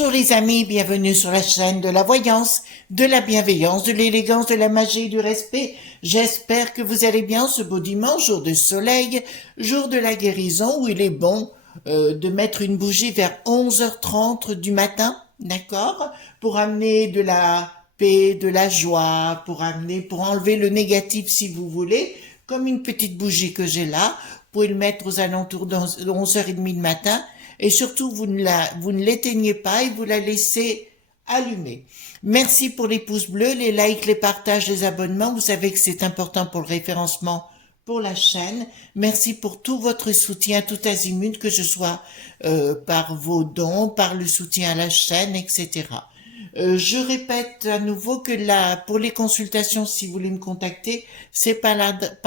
Bonjour les amis, bienvenue sur la chaîne de la voyance, de la bienveillance, de l'élégance, de la magie et du respect. J'espère que vous allez bien ce beau dimanche, jour de soleil, jour de la guérison, où il est bon de mettre une bougie vers 11h30 du matin, d'accord? Pour amener de la paix, de la joie, pour enlever le négatif si vous voulez, comme une petite bougie que j'ai là. Vous pouvez le mettre aux alentours de 11h30 le matin. Et surtout, vous ne l'éteignez pas et vous la laissez allumée. Merci pour les pouces bleus, les likes, les partages, les abonnements. Vous savez que c'est important pour le référencement pour la chaîne. Merci pour tout votre soutien, tout azimut, que ce soit par vos dons, par le soutien à la chaîne, etc. Je répète à nouveau que pour les consultations, si vous voulez me contacter, c'est par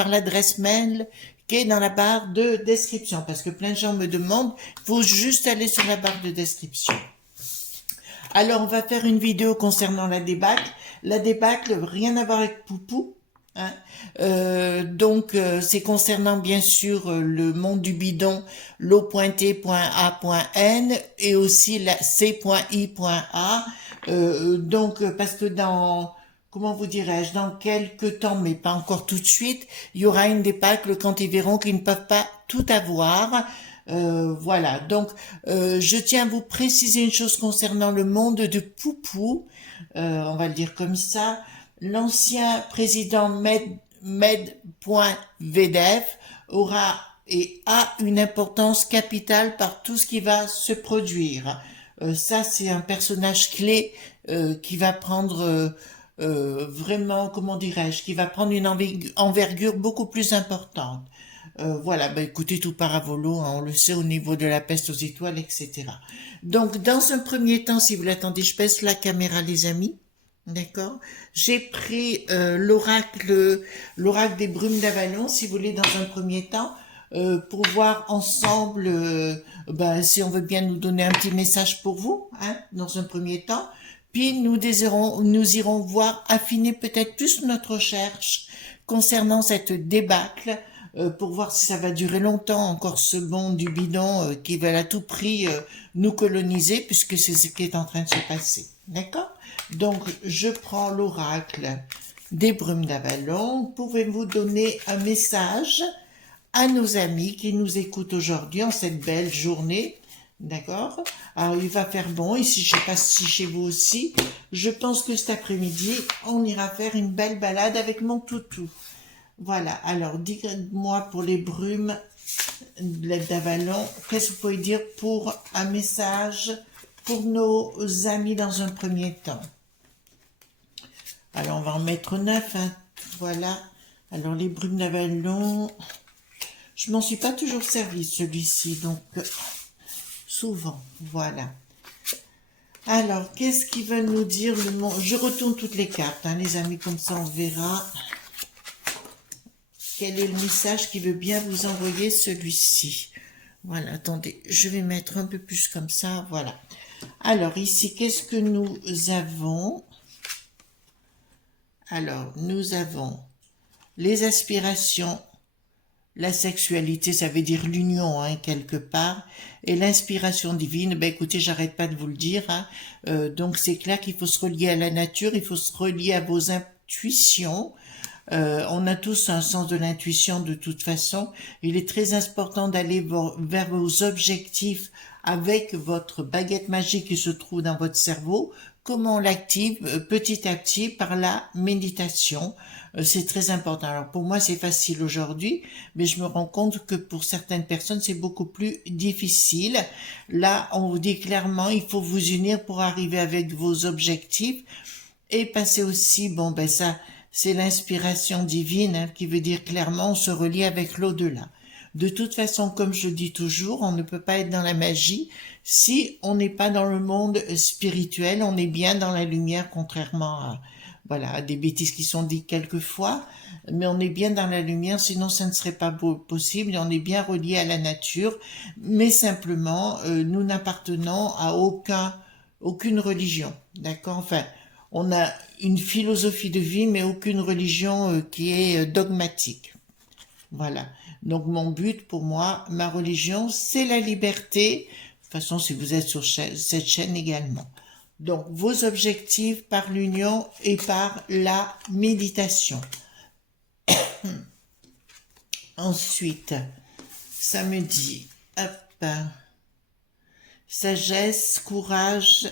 l'adresse mail qui est dans la barre de description, parce que plein de gens me demandent, il faut juste aller sur la barre de description. Alors, on va faire une vidéo concernant la débâcle. La débâcle, rien à voir avec Poupou. Hein. C'est concernant bien sûr le monde du bidon, l'O.T.A.N et aussi la C.I.A. Parce que comment vous dirais-je, dans quelques temps, mais pas encore tout de suite, il y aura une débâcle quand ils verront qu'ils ne peuvent pas tout avoir. Voilà, donc je tiens à vous préciser une chose concernant le monde de Poupou, on va le dire comme ça. L'ancien président Medvedev aura et a une importance capitale par tout ce qui va se produire. Ça, c'est un personnage clé qui va prendre vraiment, comment dirais-je, qui va prendre une envergure beaucoup plus importante. Voilà, bah écoutez, tout part à volo, hein, on le sait au niveau de la peste aux étoiles, etc. Donc, dans un premier temps, si vous l'attendez, je baisse la caméra, les amis. D'accord. J'ai pris l'oracle des brumes d'Avalon, si vous voulez, dans un premier temps, pour voir ensemble, si on veut bien nous donner un petit message pour vous, hein, dans un premier temps. Puis nous irons voir affiner peut-être plus notre recherche concernant cette débâcle, pour voir si ça va durer longtemps encore ce monde du bidon qui va à tout prix nous coloniser, puisque c'est ce qui est en train de se passer. D'accord? Donc, je prends l'oracle des brumes d'Avalon. Pouvez-vous donner un message à nos amis qui nous écoutent aujourd'hui en cette belle journée? D'accord? Alors, il va faire bon ici, je sais pas si chez vous aussi. Je pense que cet après-midi, on ira faire une belle balade avec mon toutou. Voilà, alors dites-moi pour les brumes d'Avalon, qu'est-ce que vous pouvez dire pour un message pour nos amis dans un premier temps? Alors, on va en mettre 9, hein. Voilà. Alors, les brumes d'Avalon, je m'en suis pas toujours servi, celui-ci, donc souvent, voilà. Alors, qu'est-ce qu'ils veulent nous dire le monde? Je retourne toutes les cartes, hein, les amis, comme ça on verra quel est le message qui veut bien vous envoyer celui-ci. Voilà, attendez, je vais mettre un peu plus comme ça, voilà. Alors, ici, qu'est-ce que nous avons? Alors, nous avons les aspirations, la sexualité, ça veut dire l'union, hein, quelque part, et l'inspiration divine, ben écoutez, j'arrête pas de vous le dire, hein, donc c'est clair qu'il faut se relier à la nature, il faut se relier à vos intuitions. On a tous un sens de l'intuition de toute façon. Il est très important d'aller vers vos objectifs avec votre baguette magique qui se trouve dans votre cerveau. Comment on l'active petit à petit par la méditation. C'est très important. Alors pour moi c'est facile aujourd'hui, mais je me rends compte que pour certaines personnes c'est beaucoup plus difficile. Là on vous dit clairement il faut vous unir pour arriver avec vos objectifs et passer aussi, ça c'est l'inspiration divine, hein, qui veut dire clairement on se relie avec l'au-delà. De toute façon, comme je dis toujours, on ne peut pas être dans la magie si on n'est pas dans le monde spirituel, on est bien dans la lumière, contrairement à des bêtises qui sont dites quelquefois, mais on est bien dans la lumière, sinon ça ne serait pas possible, et on est bien relié à la nature, mais simplement, nous n'appartenons à aucune religion, d'accord? Enfin, on a une philosophie de vie, mais aucune religion qui est dogmatique. Voilà. Donc mon but pour moi, ma religion, c'est la liberté, façon, si vous êtes sur cette chaîne également. Donc, vos objectifs par l'union et par la méditation. Ensuite, ça me dit, hop, sagesse, courage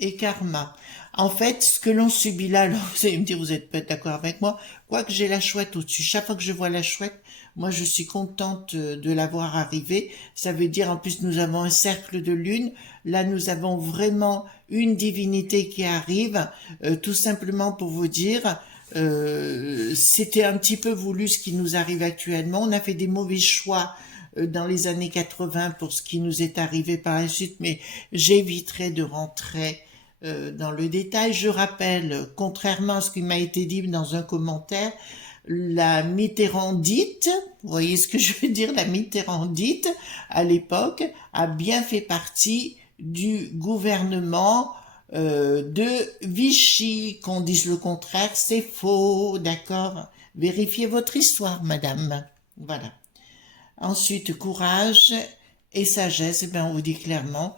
et karma. En fait, ce que l'on subit là, alors, vous allez me dire, vous êtes peut-être d'accord avec moi, quoique j'ai la chouette au-dessus. Chaque fois que je vois la chouette, moi je suis contente de la voir arriver. Ça veut dire, en plus, nous avons un cercle de lune. Là, nous avons vraiment une divinité qui arrive, tout simplement pour vous dire, c'était un petit peu voulu ce qui nous arrive actuellement. On a fait des mauvais choix dans les années 80 pour ce qui nous est arrivé par la suite, mais j'éviterai de rentrer dans le détail. Je rappelle, contrairement à ce qui m'a été dit dans un commentaire, la Mitterrandite, vous voyez ce que je veux dire, la Mitterrandite, à l'époque, a bien fait partie du gouvernement de Vichy. Qu'on dise le contraire, c'est faux, d'accord? Vérifiez votre histoire, madame. Voilà. Ensuite, courage et sagesse, eh bien, on vous dit clairement,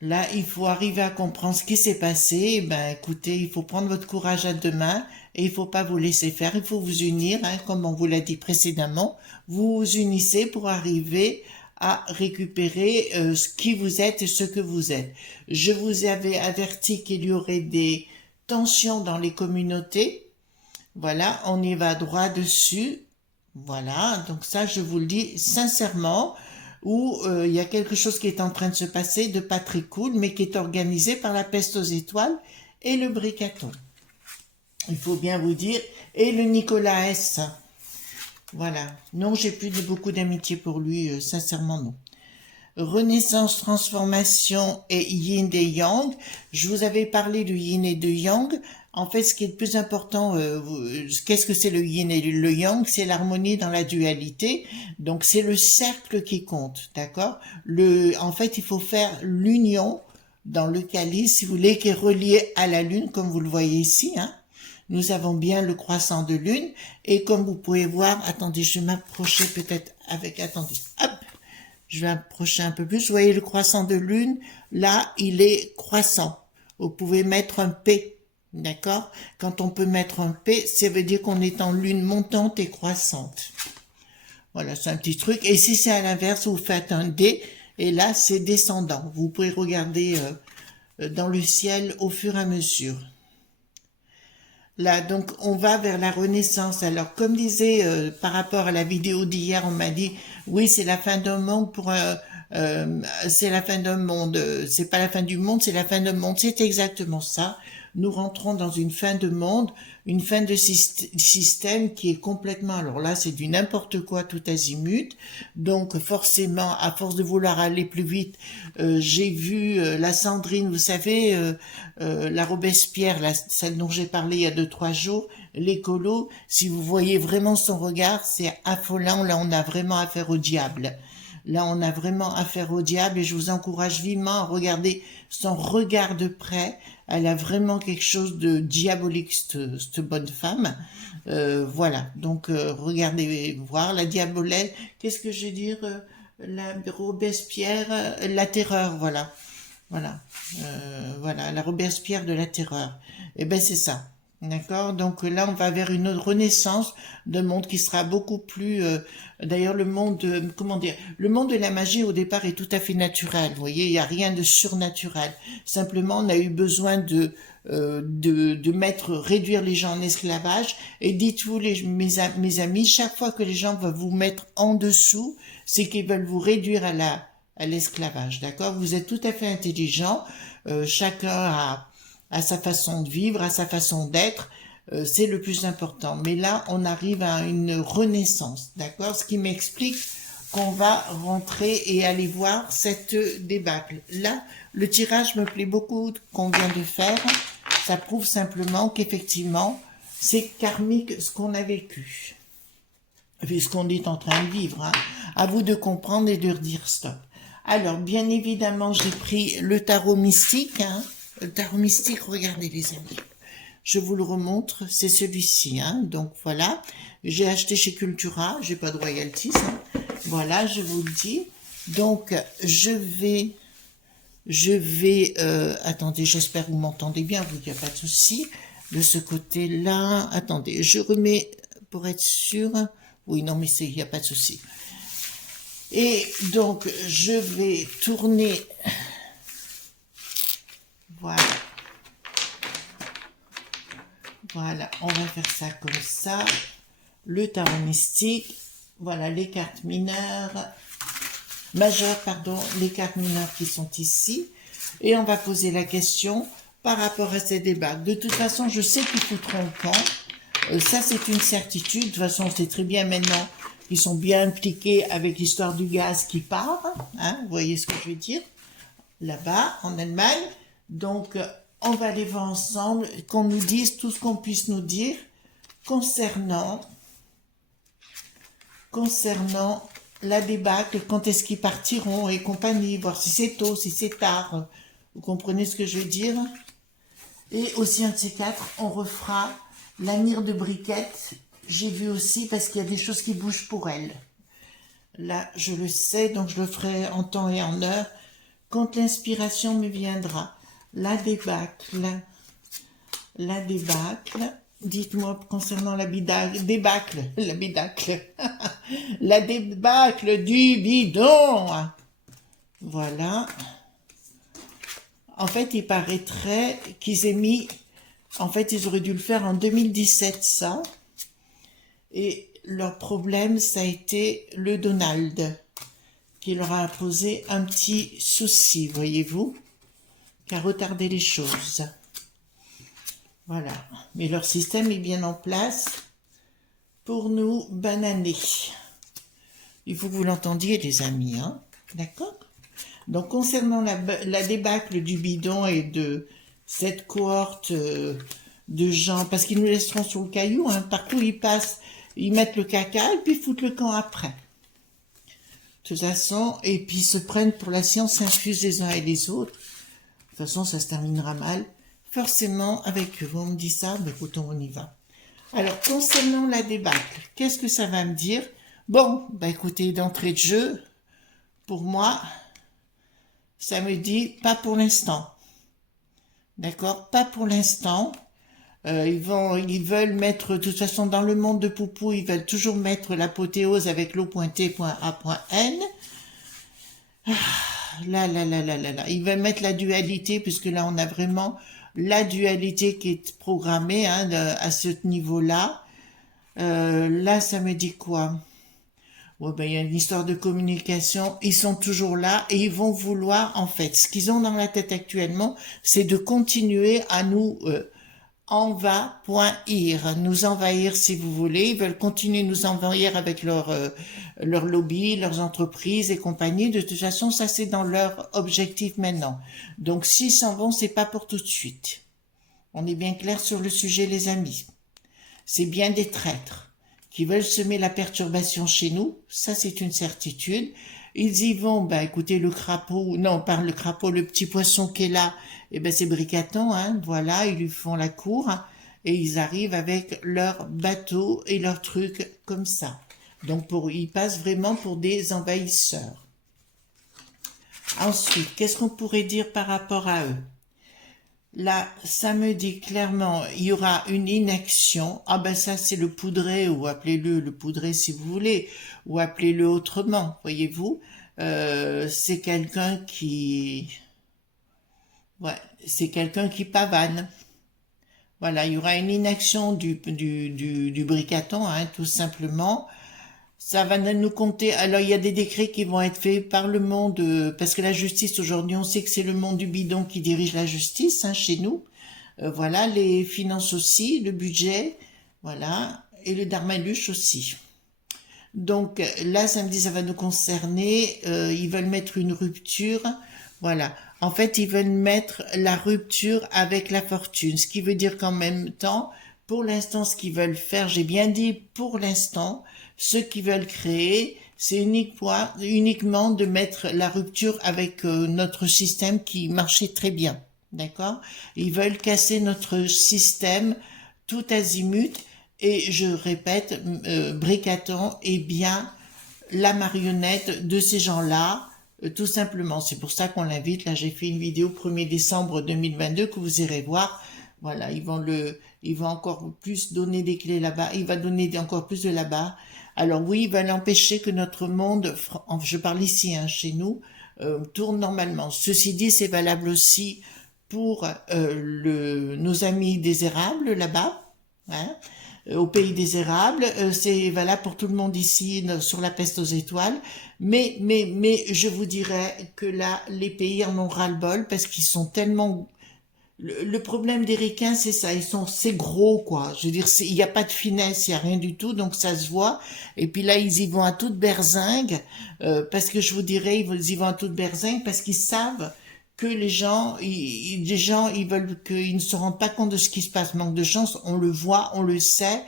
là, il faut arriver à comprendre ce qui s'est passé. Eh ben, écoutez, il faut prendre votre courage à deux mains et il faut pas vous laisser faire. Il faut vous unir, hein, comme on vous l'a dit précédemment. Vous vous unissez pour arriver à récupérer ce qui vous êtes et ce que vous êtes. Je vous avais averti qu'il y aurait des tensions dans les communautés. Voilà, on y va droit dessus. Voilà, donc ça, je vous le dis sincèrement, où il y a quelque chose qui est en train de se passer de pas très cool, mais qui est organisé par la Peste aux étoiles et le Bricaton. Il faut bien vous dire, et le Nicolas S. Voilà, non, j'ai plus beaucoup d'amitié pour lui, sincèrement non. Renaissance, transformation et yin et yang. Je vous avais parlé du yin et de yang. En fait, ce qui est le plus important, qu'est-ce que c'est le yin et le yang? C'est l'harmonie dans la dualité. Donc, c'est le cercle qui compte, d'accord? En fait, il faut faire l'union dans le calice, si vous voulez, qui est relié à la lune, comme vous le voyez ici, hein. Nous avons bien le croissant de lune. Et comme vous pouvez voir, attendez, je vais m'approcher peut-être avec, attendez, hop! Je vais approcher un peu plus. Vous voyez le croissant de lune, là, il est croissant. Vous pouvez mettre un P, d'accord? Quand on peut mettre un P, ça veut dire qu'on est en lune montante et croissante. Voilà, c'est un petit truc. Et si c'est à l'inverse, vous faites un D, et là, c'est descendant. Vous pouvez regarder dans le ciel au fur et à mesure. Là, donc, on va vers la renaissance. Alors, comme disait par rapport à la vidéo d'hier, on m'a dit, oui, c'est la fin d'un monde c'est la fin d'un monde. C'est pas la fin du monde, c'est la fin d'un monde. C'est exactement ça. Nous rentrons dans une fin de monde, une fin de système qui est complètement, alors là, c'est du n'importe quoi tout azimut. Donc, forcément, à force de vouloir aller plus vite, j'ai vu la Sandrine, vous savez, la Robespierre, celle dont j'ai parlé il y a 2-3 jours, l'écolo, si vous voyez vraiment son regard, c'est affolant. Là, on a vraiment affaire au diable. Là, on a vraiment affaire au diable et je vous encourage vivement à regarder son regard de près. Elle a vraiment quelque chose de diabolique, cette bonne femme. Voilà, donc regardez voir la diabolelle. Qu'est-ce que je vais dire la Robespierre, la terreur, voilà. Voilà, voilà, la Robespierre de la terreur. Eh ben c'est ça. D'accord, donc là on va vers une autre renaissance d'un monde qui sera beaucoup plus. D'ailleurs le monde, comment dire, le monde de la magie au départ est tout à fait naturel. Vous voyez, il n'y a rien de surnaturel. Simplement, on a eu besoin de réduire les gens en esclavage. Et dites-vous, mes amis, chaque fois que les gens veulent vous mettre en dessous, c'est qu'ils veulent vous réduire à l'esclavage. D'accord, vous êtes tout à fait intelligent. Chacun à sa façon de vivre, à sa façon d'être, c'est le plus important. Mais là, on arrive à une renaissance, d'accord? Ce qui m'explique qu'on va rentrer et aller voir cette débâcle. Là, le tirage me plaît beaucoup qu'on vient de faire. Ça prouve simplement qu'effectivement, c'est karmique ce qu'on a vécu. Vu ce qu'on est en train de vivre, hein. À vous de comprendre et de redire stop. Alors, bien évidemment, j'ai pris le tarot mystique, hein. Le tarot mystique, regardez les amis, je vous le remontre, c'est celui-ci, hein. Donc voilà, j'ai acheté chez Cultura, j'ai pas de royalties, hein. Voilà, je vous le dis. Donc je vais Je vais... attendez, j'espère que vous m'entendez bien, vous, il n'y a pas de souci. De ce côté-là, attendez, je remets pour être sûr. Oui, non, mais il n'y a pas de souci. Et donc, je vais tourner... Voilà. Voilà, on va faire ça comme ça. Le tarot mystique. Voilà, les cartes mineures. Majeures, pardon, les cartes mineures qui sont ici. Et on va poser la question par rapport à ces débats. De toute façon, je sais qu'ils foutront le camp. Ça, c'est une certitude. De toute façon, c'est très bien maintenant qu'ils sont bien impliqués avec l'histoire du gaz qui part. Hein, vous voyez ce que je veux dire? Là-bas, en Allemagne. Donc, on va aller voir ensemble, qu'on nous dise tout ce qu'on puisse nous dire concernant la débâcle, quand est-ce qu'ils partiront et compagnie, voir si c'est tôt, si c'est tard. Vous comprenez ce que je veux dire? Et aussi, un de ces quatre, on refera l'avenir de Briquette. J'ai vu aussi, parce qu'il y a des choses qui bougent pour elle. Là, je le sais, donc je le ferai en temps et en heure, quand l'inspiration me viendra. La débâcle. Dites-moi concernant la débâcle, la débâcle du bidon. Voilà. En fait, il paraîtrait qu'ils aient mis, en fait, ils auraient dû le faire en 2017, ça. Et leur problème, ça a été le Donald, qui leur a posé un petit souci, voyez-vous, qui a retardé les choses. Voilà. Mais leur système est bien en place pour nous bananer. Il faut que vous l'entendiez, les amis, hein. D'accord? Donc, concernant la débâcle du bidon et de cette cohorte de gens, parce qu'ils nous laisseront sur le caillou, hein, partout ils passent, ils mettent le caca et puis ils foutent le camp après. De toute façon, et puis ils se prennent pour la science infuse les uns et les autres. De toute façon, ça se terminera mal. Forcément, avec eux, on me dit ça, mais écoutons, on y va. Alors, concernant la débâcle, qu'est-ce que ça va me dire? Bon, bah écoutez, d'entrée de jeu, pour moi, ça me dit pas pour l'instant. D'accord? Pas pour l'instant. Ils veulent mettre, de toute façon, dans le monde de Poupou, ils veulent toujours mettre l'apothéose avec l'O pointé, point A, point N. Là. Ils veulent mettre la dualité, puisque là, on a vraiment la dualité qui est programmée, hein, à ce niveau-là. Là, ça me dit quoi? Ouais, ben, il y a une histoire de communication. Ils sont toujours là et ils vont vouloir, en fait, ce qu'ils ont dans la tête actuellement, c'est de continuer à nous nous envahir si vous voulez. Ils veulent continuer à nous envahir avec leur lobby, leurs entreprises et compagnie. De toute façon, ça c'est dans leur objectif maintenant. Donc s'ils s'en vont, c'est pas pour tout de suite. On est bien clair sur le sujet, les amis. C'est bien des traîtres qui veulent semer la perturbation chez nous. Ça c'est une certitude. Ils y vont, bah écoutez, le crapaud, non, pas le crapaud, le petit poisson qui est là, eh ben c'est Bricaton, hein, voilà, ils lui font la cour, hein, et ils arrivent avec leur bateau et leurs trucs comme ça. Donc ils passent vraiment pour des envahisseurs. Ensuite, qu'est-ce qu'on pourrait dire par rapport à eux? Là, ça me dit clairement, il y aura une inaction. Ah ben ça, c'est le poudré, ou appelez-le le poudré si vous voulez, ou appelez-le autrement, voyez-vous. C'est quelqu'un qui... Ouais, c'est quelqu'un qui pavane. Voilà, il y aura une inaction du Bricaton, hein, tout simplement. Ça va nous compter. Alors, il y a des décrets qui vont être faits par le monde, parce que la justice, aujourd'hui, on sait que c'est le monde du bidon qui dirige la justice, hein, chez nous. Voilà, les finances aussi, le budget, voilà, et le Darmaluche aussi. Donc, là, samedi, ça va nous concerner. Ils veulent mettre une rupture. Voilà. En fait, ils veulent mettre la rupture avec la fortune. Ce qui veut dire qu'en même temps, pour l'instant, ce qu'ils veulent faire, j'ai bien dit pour l'instant, ce qu'ils veulent créer, c'est uniquement de mettre la rupture avec notre système qui marchait très bien. D'accord? Ils veulent casser notre système tout azimut. Et je répète, Bricaton est bien la marionnette de ces gens-là tout simplement. C'est pour ça qu'on l'invite. Là, j'ai fait une vidéo 1er décembre 2022 que vous irez voir. Voilà, il va encore plus donner des clés là-bas. Il va donner encore plus de là-bas. Alors oui, il va l'empêcher que notre monde, je parle ici, hein, chez nous, tourne normalement. Ceci dit, c'est valable aussi pour nos amis désérables là-bas, hein, au pays des érables, c'est valable pour tout le monde ici sur la peste aux étoiles, mais je vous dirais que là, les pays en ont ras-le-bol parce qu'ils sont tellement... Le problème des ricains, c'est ça, c'est gros, quoi. Je veux dire, il n'y a pas de finesse, il n'y a rien du tout, donc ça se voit. Et puis là, ils y vont à toute berzingue, parce que je vous dirais, ils y vont à toute berzingue parce qu'ils savent que les gens, ils veulent qu'ils ne se rendent pas compte de ce qui se passe. Manque de chance, on le voit, on le sait.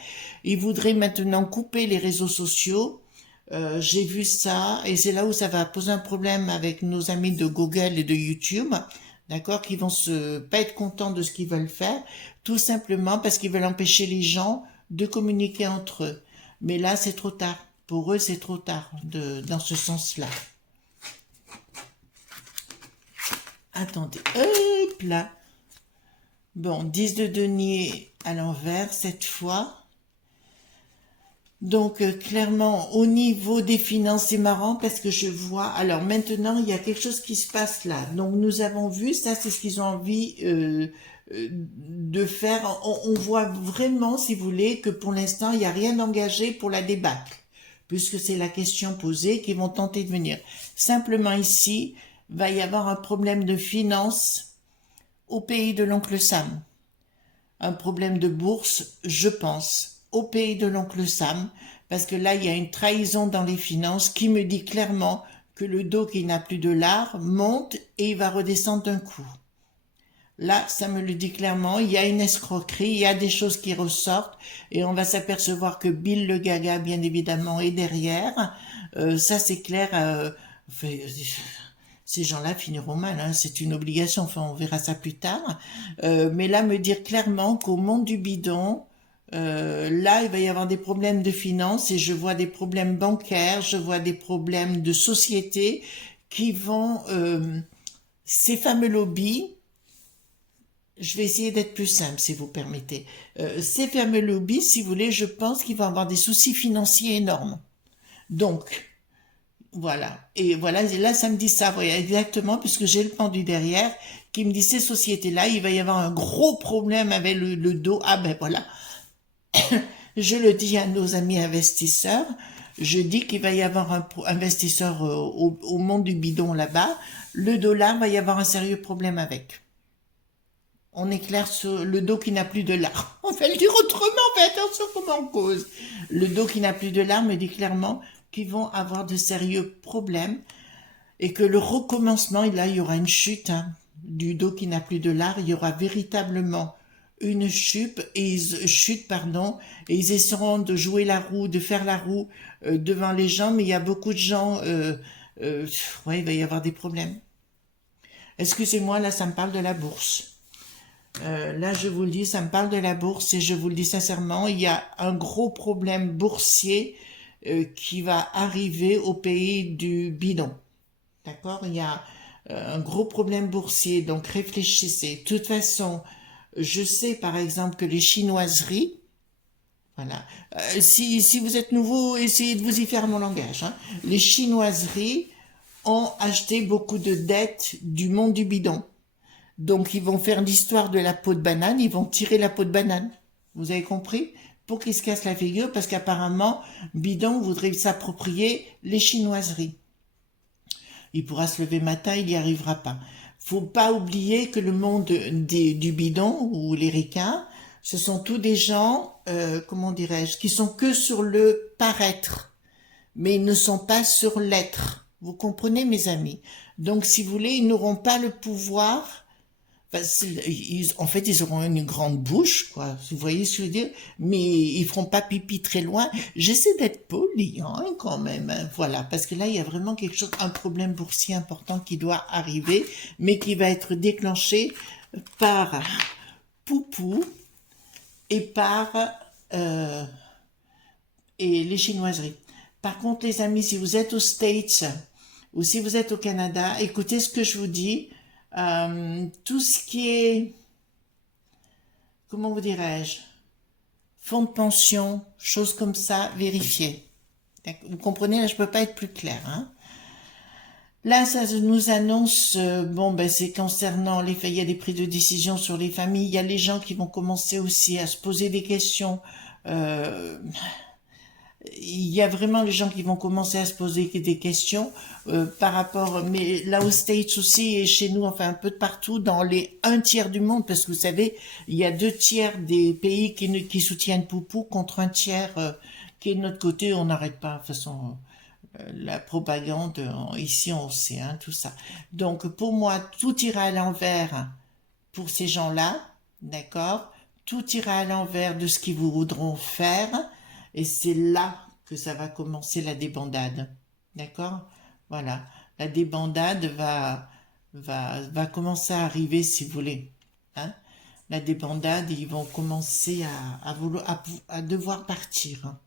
Ils voudraient maintenant couper les réseaux sociaux. J'ai vu ça, et c'est là où ça va poser un problème avec nos amis de Google et de YouTube. D'accord, qui vont pas être contents de ce qu'ils veulent faire, tout simplement parce qu'ils veulent empêcher les gens de communiquer entre eux. Mais là, c'est trop tard. Pour eux, c'est trop tard dans ce sens-là. Attendez, hop là. Bon, 10 de denier à l'envers cette fois. Donc, clairement, au niveau des finances, c'est marrant parce que je vois... Alors, maintenant, il y a quelque chose qui se passe là. Donc, nous avons vu, ça, c'est ce qu'ils ont envie de faire. On voit vraiment, si vous voulez, que pour l'instant, il n'y a rien d'engagé pour la débâcle, puisque c'est la question posée qu'ils vont tenter de venir. Simplement, ici, va y avoir un problème de finances au pays de l'oncle Sam. Un problème de bourse, je pense, au pays de l'oncle Sam, parce que là, il y a une trahison dans les finances qui me dit clairement que le dos qui n'a plus de lard monte et il va redescendre d'un coup. Là, ça me le dit clairement, il y a une escroquerie, il y a des choses qui ressortent et on va s'apercevoir que Bill le Gaga, bien évidemment, est derrière. Ça, c'est clair. Ces gens-là finiront mal, hein, c'est une obligation, enfin on verra ça plus tard. Mais là, me dire clairement qu'au monde du bidon, là, il va y avoir des problèmes de finances et je vois des problèmes bancaires, je vois des problèmes de société qui vont... ces fameux lobbies, je vais essayer d'être plus simple, si vous permettez. Ces fameux lobbies, si vous voulez, je pense qu'ils vont avoir des soucis financiers énormes. Donc, voilà. Et voilà, et là, ça me dit ça, voilà, exactement, puisque j'ai le pendu derrière, qui me dit, ces sociétés-là, il va y avoir un gros problème avec le dos. Ah ben voilà. Je le dis à nos amis investisseurs, je dis qu'il va y avoir un investisseur au monde du bidon là-bas, le dollar va y avoir un sérieux problème avec. On est clair sur le dos qui n'a plus de lard. On va le dire autrement, faites attention comment on cause. Le dos qui n'a plus de lard me dit clairement qu'ils vont avoir de sérieux problèmes et que le recommencement, là, il y aura une chute du dos qui n'a plus de lard. Il y aura véritablement une chute, et ils essaieront de jouer la roue, de faire la roue devant les gens, mais il y a beaucoup de gens, ouais, il va y avoir des problèmes. Excusez-moi, là, ça me parle de la bourse. Là, je vous le dis, ça me parle de la bourse et je vous le dis sincèrement, il y a un gros problème boursier qui va arriver au pays du bidon. D'accord? Il y a un gros problème boursier, donc réfléchissez. De toute façon, je sais par exemple que les chinoiseries, voilà, si vous êtes nouveau, essayez de vous y faire mon langage, hein. Les chinoiseries ont acheté beaucoup de dettes du monde du bidon. Donc, ils vont faire l'histoire de la peau de banane, ils vont tirer la peau de banane. Vous avez compris? Pour qu'ils se cassent la figure, parce qu'apparemment, Bidon voudrait s'approprier les chinoiseries. Il pourra se lever matin, il n'y arrivera pas. Faut pas oublier que le monde du bidon, ou les ricains, ce sont tous des gens, comment dirais-je, qui sont que sur le paraître, mais ils ne sont pas sur l'être. Vous comprenez, mes amis? Donc, si vous voulez, ils n'auront pas le pouvoir. En fait, ils auront une grande bouche, quoi. Vous voyez ce que je veux dire? Mais ils feront pas pipi très loin. J'essaie d'être poli, hein, quand même. Hein. Voilà, parce que là, il y a vraiment quelque chose, un problème boursier important qui doit arriver, mais qui va être déclenché par Poupou et par et les chinoiseries. Par contre, les amis, si vous êtes aux States ou si vous êtes au Canada, écoutez ce que je vous dis. Tout ce qui est, comment vous dirais-je, fonds de pension, choses comme ça, vérifiez. Vous comprenez, là, je peux pas être plus clair, hein. Là, ça nous annonce, bon, ben, c'est concernant les familles, il y a des prises de décision sur les familles, il y a les gens qui vont commencer aussi à se poser des questions. euh, il y a vraiment les gens qui vont commencer à se poser des questions par rapport, mais là aux States aussi et chez nous, enfin un peu de partout, dans les un tiers du monde, parce que vous savez, il y a deux tiers des pays qui soutiennent Poupou contre un tiers qui est de notre côté, on n'arrête pas, de toute façon. La propagande, ici on sait, hein, tout ça. Donc pour moi, tout ira à l'envers pour ces gens-là, d'accord? Tout ira à l'envers de ce qu'ils voudront faire, et c'est là que ça va commencer la débandade, d'accord? Voilà, la débandade va commencer à arriver si vous voulez, hein? La débandade, ils vont commencer à devoir partir, hein.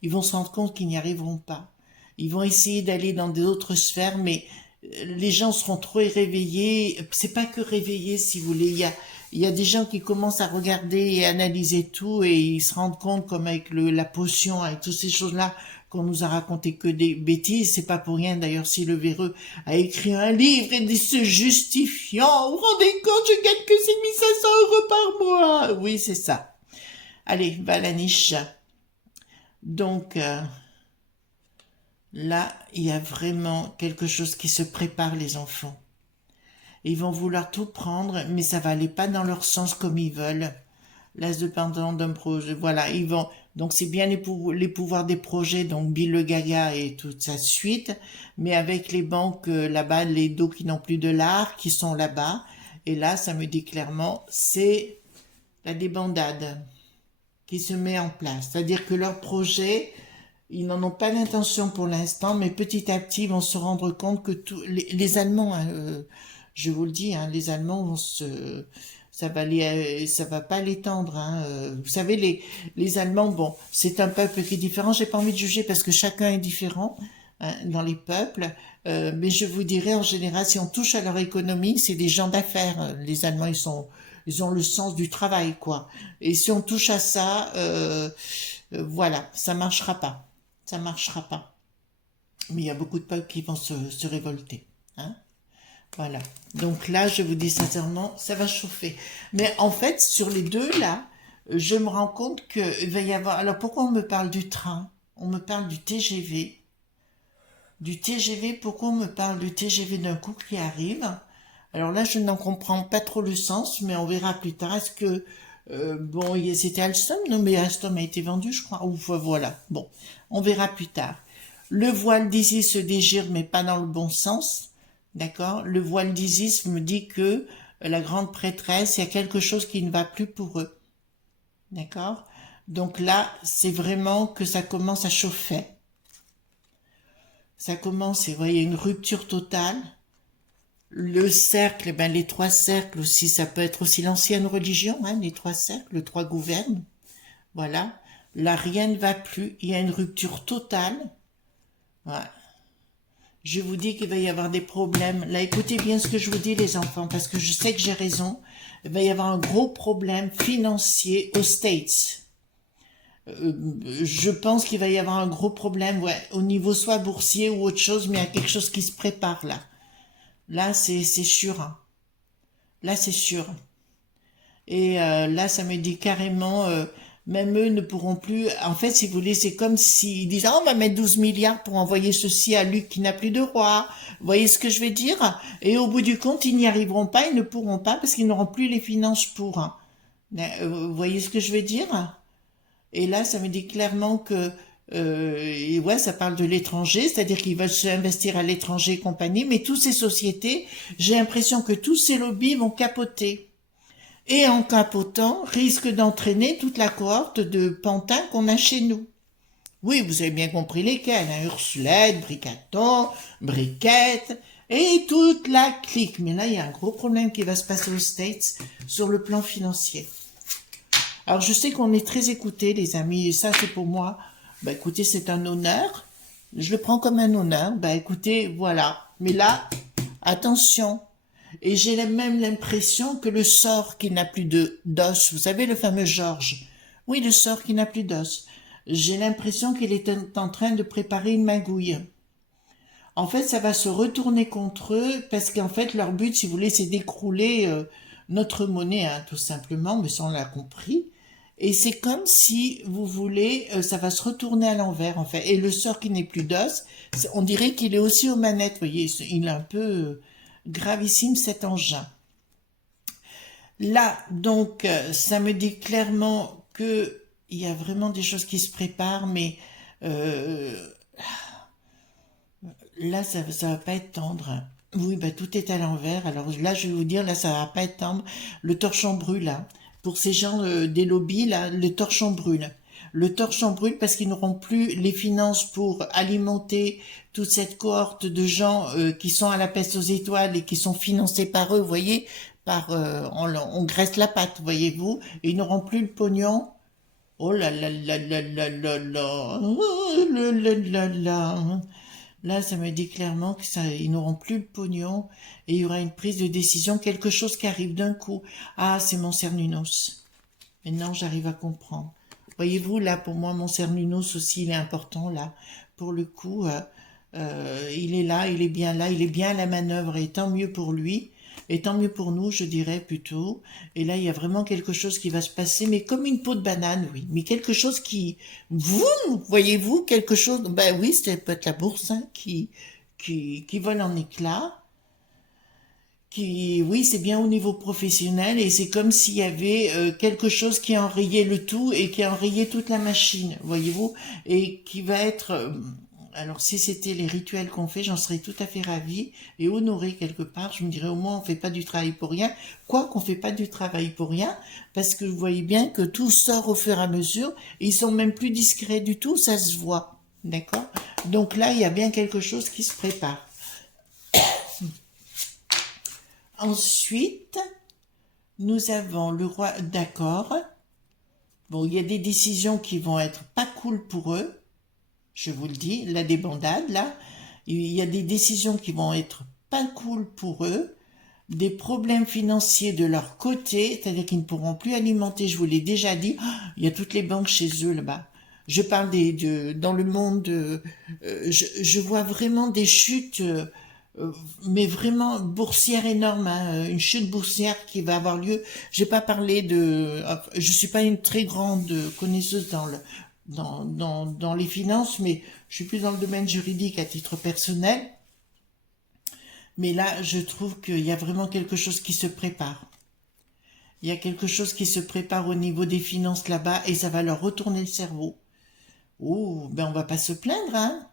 Ils vont se rendre compte qu'ils n'y arriveront pas. Ils vont essayer d'aller dans d'autres sphères, mais les gens seront trop réveillés. C'est pas que réveillés, si vous voulez. Il y a des gens qui commencent à regarder et analyser tout et ils se rendent compte, comme avec la potion, avec toutes ces choses-là, qu'on nous a raconté que des bêtises. C'est pas pour rien, d'ailleurs, si le véreux a écrit un livre et se justifiant. Vous vous rendez compte, je gagne que 6 500 € par mois. Oui, c'est ça. Allez, va à la niche. Donc, là, il y a vraiment quelque chose qui se prépare, les enfants. Ils vont vouloir tout prendre, mais ça va aller pas dans leur sens comme ils veulent. L'as de pendant d'un projet, voilà, ils vont. Donc c'est bien les pouvoirs des projets, donc Bill le Gaga et toute sa suite, mais avec les banques là-bas, les dos qui n'ont plus de lard, qui sont là-bas. Et là, ça me dit clairement, c'est la débandade qui se met en place. C'est-à-dire que leurs projets, ils n'en ont pas l'intention pour l'instant, mais petit à petit, ils vont se rendre compte que les Allemands, hein, je vous le dis, hein, les Allemands ça va pas l'étendre, hein. Vous savez, les Allemands, bon, c'est un peuple qui est différent. J'ai pas envie de juger parce que chacun est différent, hein, dans les peuples. Mais je vous dirais, en général, si on touche à leur économie, c'est des gens d'affaires. Les Allemands, ils ont le sens du travail, quoi. Et si on touche à ça, voilà, ça marchera pas. Ça marchera pas. Mais il y a beaucoup de peuples qui vont se révolter, hein. Voilà. Donc là, je vous dis sincèrement, ça va chauffer. Mais en fait, sur les deux, là, je me rends compte qu'il va y avoir... Alors, pourquoi on me parle du train? On me parle du TGV. Du TGV, pourquoi on me parle du TGV d'un coup qui arrive? Alors là, je n'en comprends pas trop le sens, mais on verra plus tard. Est-ce que... bon, c'était Alstom? Non, mais Alstom a été vendu, je crois. Ou voilà. Bon, on verra plus tard. Le voile d'Isis se dégire, mais pas dans le bon sens. D'accord? Le voile d'Isis me dit que la grande prêtresse, il y a quelque chose qui ne va plus pour eux. D'accord? Donc là, c'est vraiment que ça commence à chauffer. Ça commence, et vous voyez, une rupture totale. Le cercle, ben les trois cercles aussi, ça peut être aussi l'ancienne religion, hein, les trois cercles, les trois gouvernes. Voilà. Là, rien ne va plus. Il y a une rupture totale. Voilà. Je vous dis qu'il va y avoir des problèmes. Là, écoutez bien ce que je vous dis, les enfants, parce que je sais que j'ai raison. Il va y avoir un gros problème financier aux States. Je pense qu'il va y avoir un gros problème, ouais, au niveau soit boursier ou autre chose, mais il y a quelque chose qui se prépare là. Là, c'est sûr, hein. Là, c'est sûr. Et là, ça me dit carrément, même eux ne pourront plus... En fait, si vous voulez, c'est comme s'ils disent, ah, on va mettre 12 milliards pour envoyer ceci à Luc qui n'a plus de roi. Vous voyez ce que je veux dire? Et au bout du compte, ils n'y arriveront pas, ils ne pourront pas parce qu'ils n'auront plus les finances pour, hein. Vous voyez ce que je veux dire? Et là, ça me dit clairement que... et ouais, ça parle de l'étranger, c'est-à-dire qu'ils veulent se investir à l'étranger et compagnie, mais toutes ces sociétés, j'ai l'impression que tous ces lobbies vont capoter. Et en capotant, risque d'entraîner toute la cohorte de pantins qu'on a chez nous. Oui, vous avez bien compris lesquels, hein, Ursulette, Bricaton, Briquette, et toute la clique. Mais là, il y a un gros problème qui va se passer aux States sur le plan financier. Alors, je sais qu'on est très écoutés, les amis, et ça, c'est pour moi. Bah, écoutez, c'est un honneur. Je le prends comme un honneur. Bah écoutez, voilà. Mais là, attention. Et j'ai même l'impression que le sort qui n'a plus de d'os, vous savez le fameux Georges, oui, le sort qui n'a plus d'os, j'ai l'impression qu'il est en train de préparer une magouille. En fait, ça va se retourner contre eux parce qu'en fait, leur but, si vous voulez, c'est d'écrouler notre monnaie, hein, tout simplement, mais ça, on l'a compris. Et c'est comme si, vous voulez, ça va se retourner à l'envers, en fait. Et le sort qui n'est plus d'os, on dirait qu'il est aussi aux manettes, vous voyez, il est un peu gravissime cet engin. Là, donc, ça me dit clairement que il y a vraiment des choses qui se préparent, mais euh, là, ça va pas être tendre. Oui, bah tout est à l'envers. Alors là, je vais vous dire, là, ça va pas être tendre. Le torchon brûle, là. Pour ces gens des lobbies, là, le torchon brûle. Le torchon brûle parce qu'ils n'auront plus les finances pour alimenter toute cette cohorte de gens qui sont à la peste aux étoiles et qui sont financés par eux, vous voyez, on graisse la patte, voyez-vous. Et ils n'auront plus le pognon. Oh là là là là là là là. Oh là là là là. Là, ça me dit clairement que ça, ils n'auront plus le pognon et il y aura une prise de décision, quelque chose qui arrive d'un coup. Ah, c'est mon Cernunnos. Maintenant, j'arrive à comprendre. Voyez-vous, là, pour moi, mon Cernunnos aussi, il est important, là. Pour le coup, il est là, il est bien là, il est bien à la manœuvre et tant mieux pour lui. Et tant mieux pour nous, je dirais plutôt. Et là, il y a vraiment quelque chose qui va se passer, mais comme une peau de banane, oui. Mais quelque chose qui, vous, voyez-vous, quelque chose, ben oui, c'était peut-être la bourse, hein, qui vole en éclats, qui, oui, c'est bien au niveau professionnel, et c'est comme s'il y avait quelque chose qui enrayait le tout et qui enrayait toute la machine, voyez-vous, et qui va être, alors si c'était les rituels qu'on fait, j'en serais tout à fait ravie et honorée quelque part. Je me dirais au moins on fait pas du travail pour rien, quoi qu'on fait pas du travail pour rien, parce que vous voyez bien que tout sort au fur et à mesure. Et ils sont même plus discrets du tout, ça se voit, d'accord. Donc là, il y a bien quelque chose qui se prépare. Ensuite, nous avons le roi d'accord. Bon, il y a des décisions qui vont être pas cool pour eux, je vous le dis, la débandade, là, il y a des décisions qui vont être pas cool pour eux, des problèmes financiers de leur côté, c'est-à-dire qu'ils ne pourront plus alimenter, je vous l'ai déjà dit, il y a toutes les banques chez eux là-bas. Je parle dans le monde, je vois vraiment des chutes, mais vraiment boursières énormes, hein, une chute boursière qui va avoir lieu. J'ai pas parlé je suis pas une très grande connaisseuse dans les finances, mais je suis plus dans le domaine juridique à titre personnel. Mais là, je trouve qu'il y a vraiment quelque chose qui se prépare. Il y a quelque chose qui se prépare au niveau des finances là-bas et ça va leur retourner le cerveau. Oh, ben on va pas se plaindre, hein.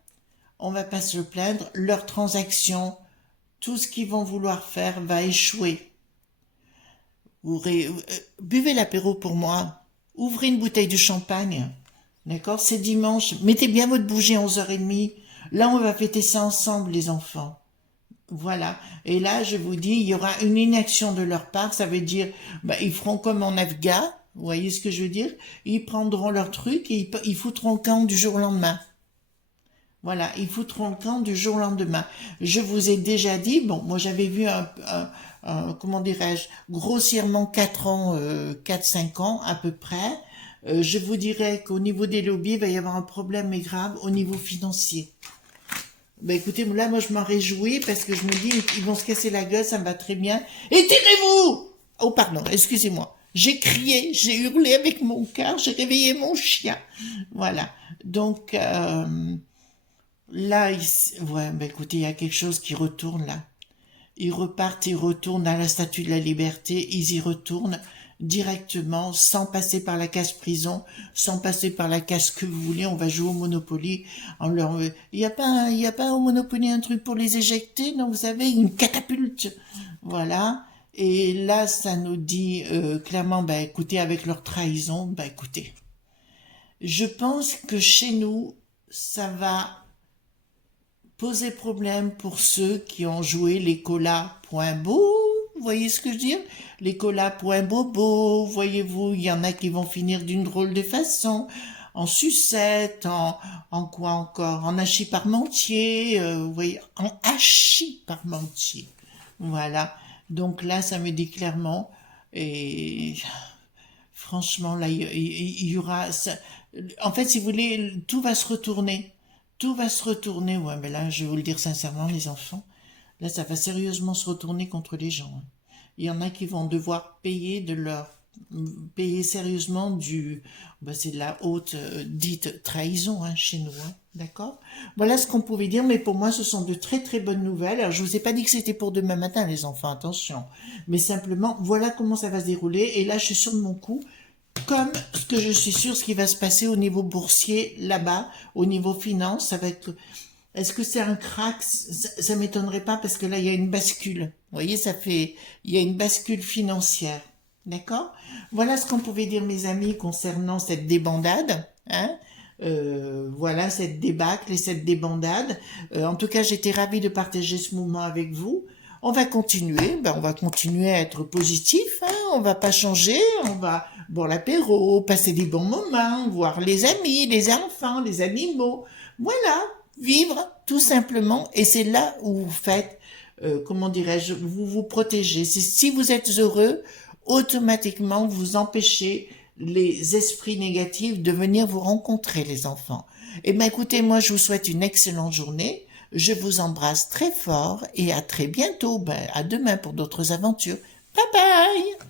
On va pas se plaindre. Leurs transactions, tout ce qu'ils vont vouloir faire va échouer. Buvez l'apéro pour moi. Ouvrez une bouteille de champagne. D'accord? C'est dimanche. Mettez bien votre bougie à 11h30. Là, on va fêter ça ensemble, les enfants. Voilà. Et là, je vous dis, il y aura une inaction de leur part. Ça veut dire, bah, ils feront comme en Afghan. Vous voyez ce que je veux dire? Ils prendront leur truc et ils foutront le camp du jour au lendemain. Voilà, ils foutront le camp du jour au lendemain. Je vous ai déjà dit, bon, moi j'avais vu comment dirais-je, grossièrement 4 ans, 4-5 ans à peu près. Je vous dirais qu'au niveau des lobbies, il va y avoir un problème mais grave au niveau financier. Ben écoutez, là, moi, je m'en réjouis parce que je me dis, ils vont se casser la gueule, ça me va très bien. Et taisez-vous! Oh, pardon, excusez-moi. J'ai crié, j'ai hurlé avec mon cœur, j'ai réveillé mon chien. Voilà. Donc, là, ouais, ben écoutez, il y a quelque chose qui retourne là. Ils repartent, ils retournent à la Statue de la Liberté, ils y retournent directement, sans passer par la case prison, sans passer par la case que vous voulez, on va jouer au Monopoly. Il y a pas au Monopoly un truc pour les éjecter, non, vous savez, une catapulte. Voilà. Et là, ça nous dit clairement, bah écoutez, avec leur trahison, bah écoutez. Je pense que chez nous, ça va poser problème pour ceux qui ont joué les colas point beau, vous voyez ce que je veux dire? Les colas point bobo, voyez-vous, il y en a qui vont finir d'une drôle de façon. en sucette, en quoi encore, en hachis parmentier, vous voyez, en hachis parmentier. Voilà. Donc là, ça me dit clairement, et franchement, là, il y aura, en fait, si vous voulez, tout va se retourner. Tout va se retourner. Ouais, mais là, je vais vous le dire sincèrement, les enfants, là, ça va sérieusement se retourner contre les gens, hein. Il y en a qui vont devoir payer sérieusement c'est de la haute dite trahison, hein, chez nous, hein, d'accord? Voilà ce qu'on pouvait dire, mais pour moi, ce sont de très très bonnes nouvelles. Alors, je vous ai pas dit que c'était pour demain matin, les enfants, attention. Mais simplement, voilà comment ça va se dérouler. Et là, je suis sûre de mon coup, comme ce que je suis sûre, ce qui va se passer au niveau boursier là-bas, au niveau finance, ça va être. Est-ce que c'est un crack? Ça m'étonnerait pas parce que là, il y a une bascule. Vous voyez, il y a une bascule financière. D'accord? Voilà ce qu'on pouvait dire, mes amis, concernant cette débandade. Hein? Voilà, cette débâcle et cette débandade. En tout cas, j'étais ravie de partager ce moment avec vous. On va continuer à être positif, hein, on va pas changer, on va boire l'apéro, passer des bons moments, voir les amis, les enfants, les animaux. Voilà, vivre tout simplement. Et c'est là où vous faites, comment dirais-je, vous vous protégez. Si vous êtes heureux, automatiquement vous empêchez les esprits négatifs de venir vous rencontrer, les enfants. Eh bien, écoutez, moi, je vous souhaite une excellente journée. Je vous embrasse très fort et à très bientôt. À demain pour d'autres aventures. Bye bye!